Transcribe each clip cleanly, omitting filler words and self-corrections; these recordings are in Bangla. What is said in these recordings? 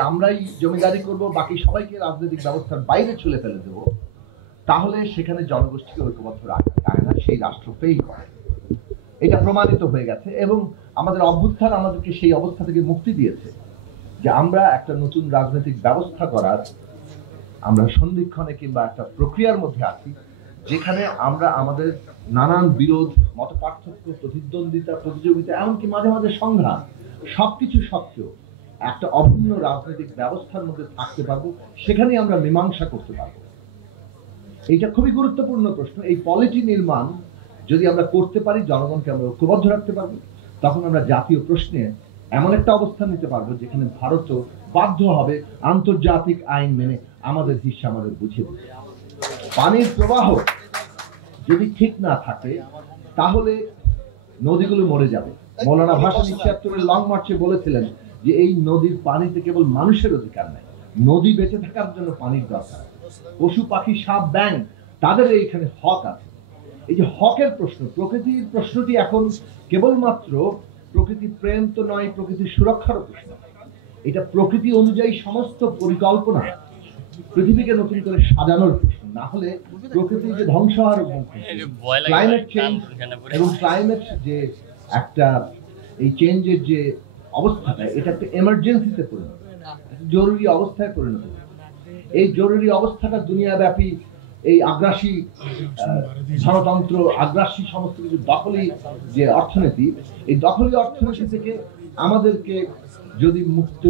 আমরাই জমিদারি করব, বাকি সবাইকে রাজনৈতিক ব্যবস্থার বাইরে ছুলে ফেলে দেব, তাহলে সেখানে জনগোষ্ঠীকে ঐক্যবদ্ধ রাখা যায় না, সেই রাষ্ট্র ফেল করে। এটা প্রমাণিত হয়ে গেছে এবং আমাদের অভ্যুত্থান আমাদেরকে সেই অবস্থা থেকে মুক্তি দিয়েছে যে আমরা একটা নতুন রাজনৈতিক ব্যবস্থা করার আমরা সন্ধিক্ষণে কিংবা একটা প্রক্রিয়ার মধ্যে আছি, যেখানে আমরা আমাদের নানান বিরোধ, মত পার্থক্য, প্রতিদ্বন্দ্বিতা, প্রতিযোগিতা, এমনকি মাঝে মাঝে সংঘাত, সবকিছু সত্ত্বেও একটা অভিন্ন রাজনৈতিক ব্যবস্থার মধ্যে থাকতে পারবো, সেখানেই আমরা মীমাংসা করতে পারবো। এইটা খুবই গুরুত্বপূর্ণ প্রশ্ন। এই পলিটি নির্মাণ যদি আমরা করতে পারি, জনগণকে আমরা ঐক্যবদ্ধ রাখতে পারবো, তখন আমরা জাতীয় প্রশ্নে এমন একটা অবস্থান নিতে পারবো যেখানে ভারতও বাধ্য হবে আন্তর্জাতিক আইন মেনে আমাদের হিস্সা আমাদের বুঝিয়ে দিতে। পানির প্রবাহ যদি ঠিক না থাকে তাহলে নদীগুলো মরে যাবে। মৌলানা ভাসানী ৭৬-এর লং মার্চে বলেছিলেন যে এই নদীর পানিতে কেবল মানুষের অধিকার নাই, নদী বেঁচে থাকার জন্য পানির দরকার। পশু পাখি, সাপ, ব্যাঙ, তাদের এইখানে হক আছে। এই যে হকের প্রশ্ন, প্রকৃতির প্রশ্নটি এখন কেবলমাত্র প্রকৃতি প্রেম তো নয়, প্রকৃতির সুরক্ষার প্রশ্ন। এটা প্রকৃতি অনুযায়ী সমস্ত পরিকল্পনা পৃথিবীকে নতুন করে সাজানোর প্রশ্ন। না হলে প্রকৃতি যে ধ্বংস হওয়ার, ক্লাইমেট চেঞ্জ এবং ক্লাইমেট যে একটা এই চেঞ্জের যে অবস্থাটা, এটা একটা এমার্জেন্সিতে পরিণত, জরুরি অবস্থায় পরিণত। এই জরুরি অবস্থাটা দুনিয়াব্যাপী এই আগ্রাসী ধনতন্ত্র, আগ্রাসী সমস্ত কিছু দখলি যে অর্থনীতি, এই দখলি অর্থনীতি থেকে আমাদেরকে যদি মুক্ত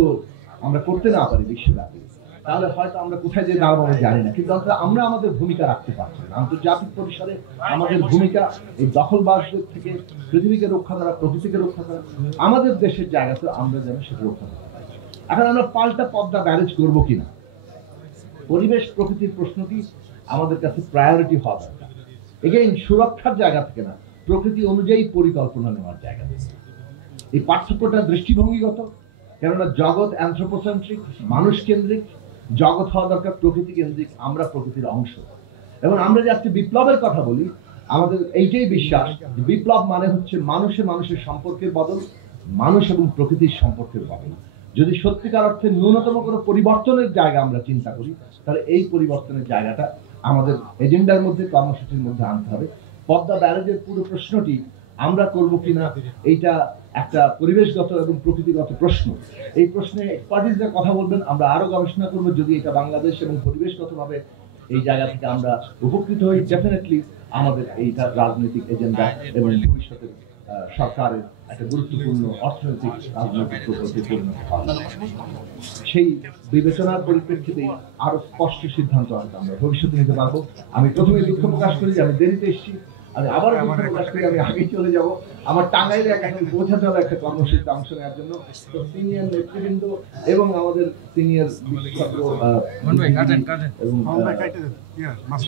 আমরা করতে না পারি বিশ্বব্যাপী, তাহলে হয়তো আমরা কোথায় যে দাঁড়াবো জানি না, কিন্তু আমরা আমাদের ভূমিকা রাখতে পারছি না। আন্তর্জাতিক পরিসরে আমাদের ভূমিকা এই দখলবাজদের থেকে পৃথিবীকে রক্ষা করা, প্রকৃতিকে রক্ষা করা, আমাদের দেশের জায়গাতে আমরা যেন সেটা রক্ষা করতে পারি। এখন আমরা পাল্টা পদ্মা ব্যারেজ করবো কিনা, পরিবেশ প্রকৃতির প্রশ্নটি আমাদের কাছে প্রায়োরিটি হওয়া দরকার। এগেইন সুরক্ষার জায়গা থেকে না, প্রকৃতি অনুযায়ী পরিকল্পনা নেওয়ার জায়গা থেকে। এই পার্থক্যটা দৃষ্টিভঙ্গিগত, কেননা জগৎ অ্যানথ্রোপোসেন্ট্রিক, মানুষ কেন্দ্রিক। জগৎ হওয়া দরকার প্রকৃতি কেন্দ্রিক, আমরা প্রকৃতির অংশ। এবং আমরা যে আজকে বিপ্লবের কথা বলি, আমাদের এইটাই বিশ্বাস যে বিপ্লব মানে হচ্ছে মানুষে মানুষের সম্পর্কের বদল, মানুষ এবং প্রকৃতির সম্পর্কের বদল। যদি সত্যিকার অর্থে ন্যূনতম কোনো পরিবর্তনের জায়গা আমরা চিন্তা করি, তাহলে এই পরিবর্তনের জায়গাটা আমাদের এজেন্ডার মধ্যে, কর্মসূচির মধ্যে আনতে হবে। পদ্মা ব্যারেজের পুরো প্রশ্নটি আমরা করবো কিনা, এইটা একটা পরিবেশগত এবং প্রকৃতিগত প্রশ্ন। এই প্রশ্নে এক্সপার্টিসরা কথা বলবেন, আমরা আরো গবেষণা করবো। যদি এটা বাংলাদেশ এবং পরিবেশগতভাবে এই জায়গা থেকে আমরা উপকৃত হই, ডেফিনেটলি আমাদের এইটা রাজনৈতিক এজেন্ডা এবং ভবিষ্যতের সরকারের একটা গুরুত্বপূর্ণ অর্থনৈতিক রাজনৈতিক প্রকল্পে পরিণত হবে। সেই বিবেচনার পরিপ্রেক্ষিতে আরো স্পষ্ট সিদ্ধান্ত হয়তো আমরা ভবিষ্যতে নিতে পারবো। আমি প্রথমে দুঃখ প্রকাশ করি যে আমি দেরিতে এসেছি, আমি আবার দুঃখ প্রকাশ করি আমি আগে চলে যাব। আমার টাঙ্গাইলে এখন পৌঁছাতে হবে একটা কর্মসূচিতে অংশ নেওয়ার জন্য। সিনিয়র নেতৃবৃন্দ এবং আমাদের সিনিয়র বিশেষজ্ঞ এবং